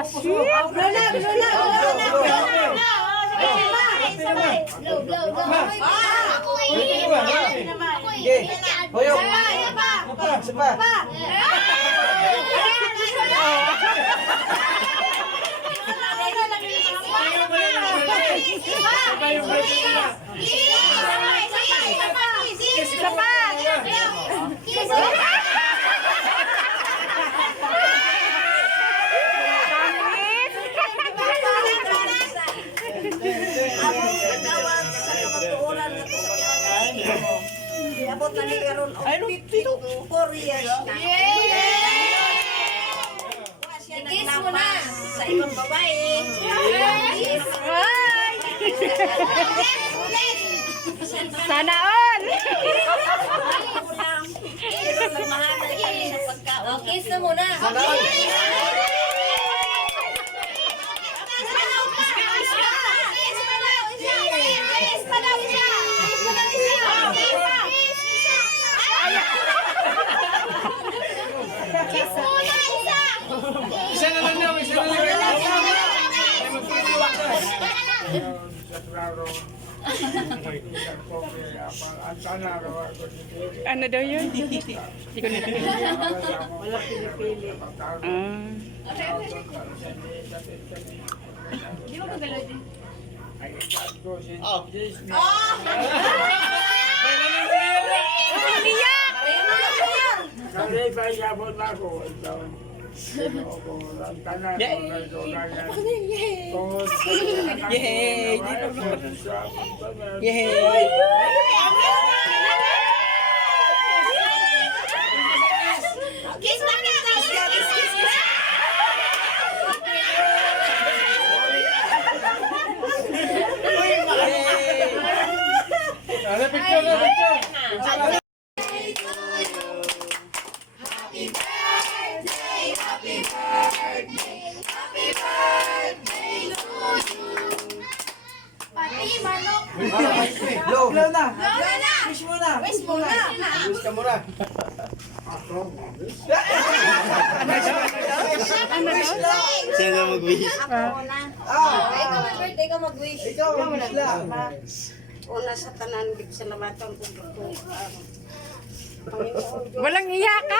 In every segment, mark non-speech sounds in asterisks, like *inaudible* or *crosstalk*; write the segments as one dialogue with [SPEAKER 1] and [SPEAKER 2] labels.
[SPEAKER 1] Okay. Hoyo! Isa pa!
[SPEAKER 2] Abot na ni karon og 54 years na. Wa siya naglapas sa ibang babae.
[SPEAKER 3] Sana all!
[SPEAKER 2] Pero nagmahalan kami sa pagkaon.
[SPEAKER 4] Kiss na muna.
[SPEAKER 1] Isa na lang daw! Isa na lang daw!
[SPEAKER 3] Ano daw yun? Hindi ko napili.
[SPEAKER 2] Wala pinipili.
[SPEAKER 3] Ah.
[SPEAKER 5] Kali ba yabot ako? Ikaw. Sino ko lang tanan ko na ito kaya. Yay! Yay!
[SPEAKER 1] Ano, Blow! Blow na! Wish mo na! Wish mo na! Wish ka muna!
[SPEAKER 6] Siya na mag-wish.
[SPEAKER 2] Ako na.
[SPEAKER 1] Ah!
[SPEAKER 4] Ikaw ang birthday ka mag-wish.
[SPEAKER 1] Ikaw ang wish lang!
[SPEAKER 2] Una sa tanan, big salamatan ko ko. Panginoon Diyos.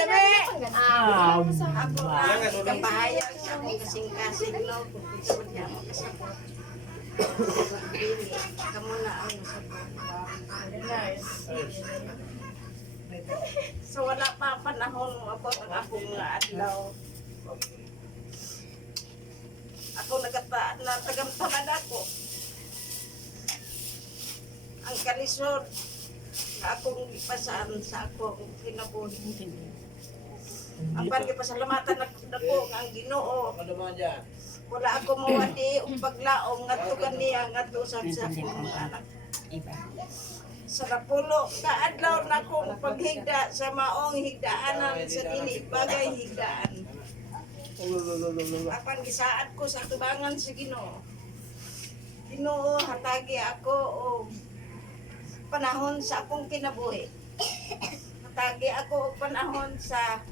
[SPEAKER 3] Walang iyakan!
[SPEAKER 2] Ako lang, kapahayag sa akong kasing-kasing no, pagsulya mo na ang nasabot. So wala pa panahon abot ang akong adlaw. Ako nagata na tagamtaman ako. Ang kalisod na akong ipasaan sa ako ang kinabuhi. Ang pagi pasalamatan na ako ang Ginoo. Wala ako mawadi og paglaom ngadto kaniya ngadto sa sa akong mga anak. Sa napulo ka adlaw na akong paghigda sa maong higdaanan sa dili bagay higdaan. Apan gisaad ko sa tubangan sa Ginoo. Ginoo hatagi ako og panahon sa akong kinabuhi. Hatagi ako og panahon sa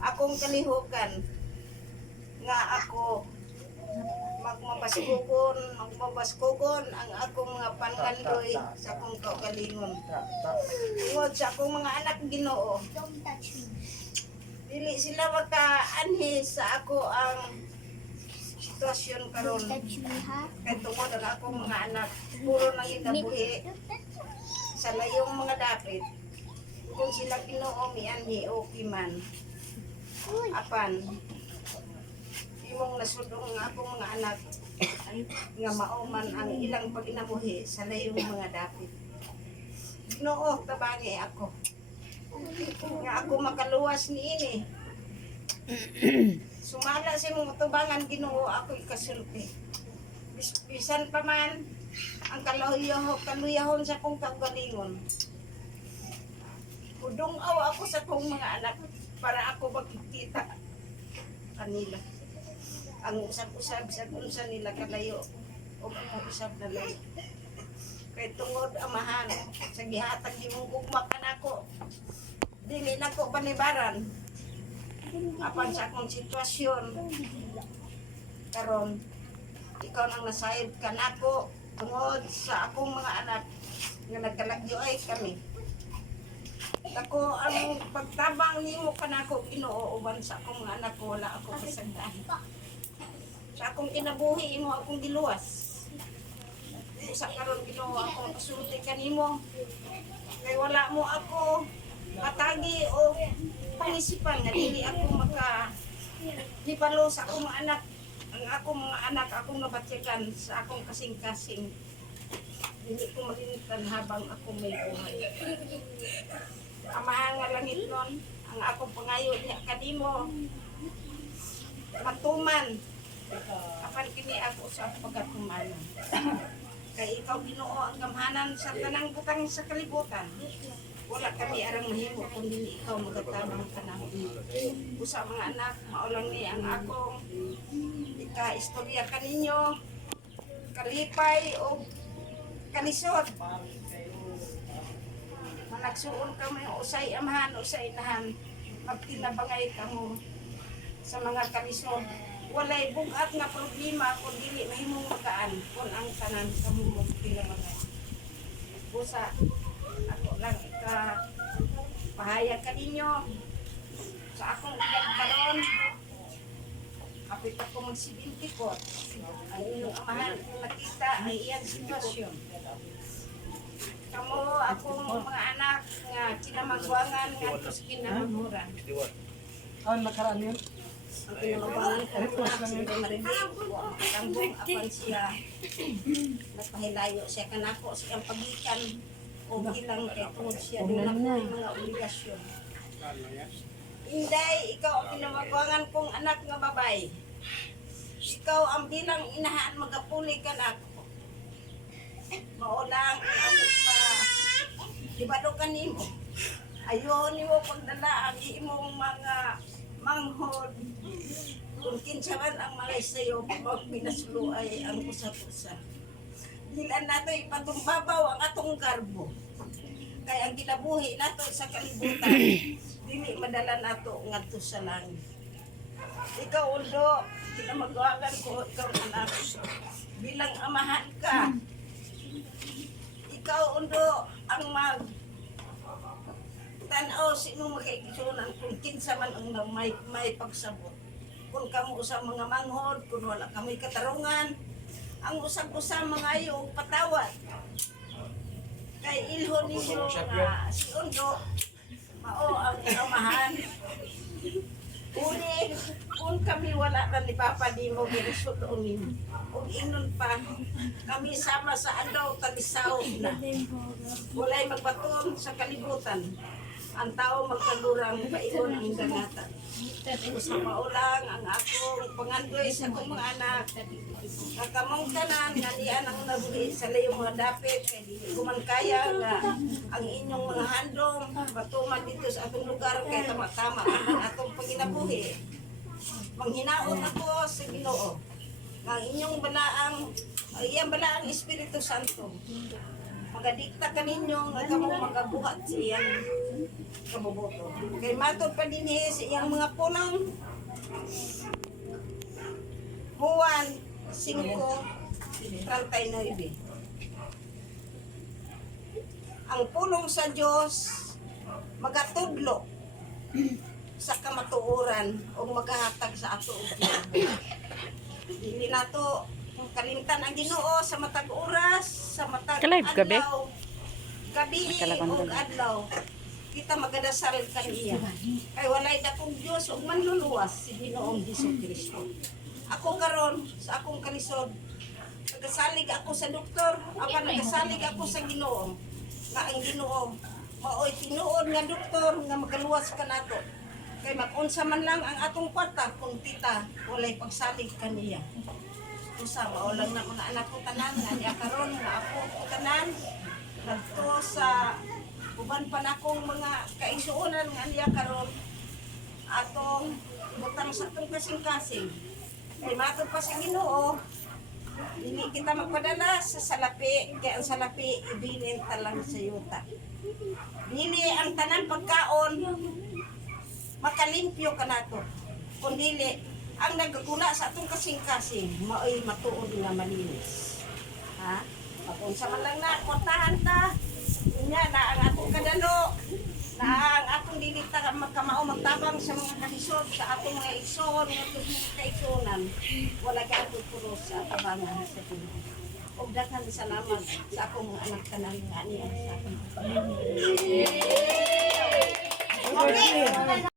[SPEAKER 2] akong kalihukan nga ako magmabaskukon, magmabaskukon ang akong mga pangandoy sa akong kaugalingon. Tungod sa akong mga anak ginoo, dili sila makaanhi sa ako ang sitwasyon karon. Kay tungod ang akong mga anak puro nang inabuhi sa layong mga dapit. Kung sila ginoo mianhi okay man apan. Imong nasudong nga akong mga anak. Nga mauman ang ilang paginabuhi sa layong mga dapit. Ginoo tabangi ako. Nga ako makaluwas niini. *clears throat* Sumala sa imong tubangan Ginoo ako ikasulti Bis- bisan pa man ang kaluyaho, kaluyahon sa kong kagalingon. Udong aw ako sa kong mga anak para ako magkikita kanila. Ang usab-usab sa unsa nila kalayo o ang usab na layo. Kay tungod amahan sa gihatag di mong gugma ka nako. Dili nako panibaran. Apan sa akong sitwasyon karon ikaw nang nasayod ka nako tungod sa akong mga anak nga nagkalagyo ay kami. Ako ang pagtabang nimo kanako inuuban sa akong anak ko wala ako kasagdan. Sa akong kinabuhi imo akong giluwas. Sa karon Ginoo ako kasulti kanimo. Kay wala mo ako matagi o pangisipan nga dili ako maka hipalo sa akong anak ang akong mga anak akong nabatyagan sa akong kasing-kasing dili ko malinitan habang ako may buhay amahan nga langit nun ang akong pangayo niya kanimo matuman. Apan kini ako sa pagkatumanan kay ikaw Ginoo ang gamhanan sa tanang butang sa kalibutan. Wala kami arang mahimo kundi ikaw magatabang kanang usa mga anak maulang ni ang akong ika istorya kaninyo kalipay o kalisod managsuon kami usay amahan usay inahan magtinabangay kamo sa mga kalisod. Walay bugat nga problema kung dili mahimong magaan kung ang tanan kamo mo tinabangay busa ako lang ika pahayag kaninyo sa akong edad karon kapit ako mag-74 ang inyong amahan kung nakita ay iyang sitwasyon kamo akong mga anak nga kinamagwangan nga tos kinamamuran
[SPEAKER 1] Ano nakaraan yun?
[SPEAKER 2] ang kinamagwangan ko na hindi marinig ko ang katambong apan siya nagpahilayo siya kanako siyang pagikan o bilang kay tungod siya din ako may mga obligasyon Inday, ikaw ang kinamagwangan kong anak nga babay. Ikaw ang bilang inahan magapuli ka na ako. Maulang ang Ibado ka nimo. Ayaw nimo pagdala ang imong mga manghod. Kung kinsa man ang mga sayo, pag pinasulo ay ang usa-usa. Dilan nato ipatumbabaw ang atong garbo. Kaya ang ginabuhi nato sa kalibutan, *clears throat* dili madala nato ngadto sa langit. Ikaw ulo, kinamagawagan ko ikaw anak. Bilang amahan ka, *clears throat* ikaw undo ang mag tanaw sino makikisunan kung kinsa man ang may, may pagsabot. Kung kamo sa mga manghod, kung wala kami katarungan, ang usap-usap mga iyo, patawad. Kay ilho ninyo nga si Undo, mao ang amahan. Uli, kung kami wala na ni Papa di mo ginasulonin. Kung inon pa, kami sama sa andaw talisaw na. Walay magbaton sa kalibutan. Ang tao magkalurang paigon ang dangatan. Sa maulang ang akong pangandoy sa akong mga anak. Kakamong tanan nga ang nabuhi sa layong mga dapit kay di ko man kaya nga ang inyong mga handom batuman dito sa atong lugar kay tama-tama ang atong paginabuhi. Manghinaon ako sa Ginoo. Ang inyong balaang ang iyang balaang Espiritu Santo. Magadikta kaninyo nga kamo magabuhat sa iyang kabubuto. Kay matod pa din sa iyang mga punong Juan 5.39 Ang pulong sa Diyos magatudlo sa kamatuoran o magahatag sa ato kinabuhi. Dili nato kalimtan ang Ginoo sa matag oras, sa matag
[SPEAKER 3] Ka-live ka, be?
[SPEAKER 2] adlaw, gabi o adlaw. Kita magadasal kaniya. Kay walay dakong Dios ug manluluwas si Ginoong Hesus Kristo. Ako karon sa akong kalisod nagasalig ako sa doktor, apan nagasalig ako sa Ginoo. Nga ang Ginoo maoy tinuod nga doktor nga magaluwas ka nato. Kay makunsa man lang ang atong kwarta kung tita walay pagsalig kaniya. Usa maulang na mga anak ko tanan nga niya karon nga ako ko tanan. Ngadto sa uban pa na akong mga kaisuunan nga niya karon. Atong butang sa atong kasing-kasing. Kay matod pa sa Ginoo. Hindi kita magpadala sa salapi kaya ang salapi ibilin talang sa yuta. Dili ang tanan pagkaon makalimpyo ka nato. Kung dili ang nagkakuna sa atong kasing-kasing maoy matuod nga malinis. Ha? Kung sa man lang na kwartahan ta. Nya na ang atong kadalo. Na ang atong dili ta magkamao magtabang sa mga kahisod sa atong mga igsoon nga atong mga kaigsunan wala ka atong puro sa tabangan sa Ginoo og daghan salamat sa akong mga anak tanan nga niya sa akong. Okay.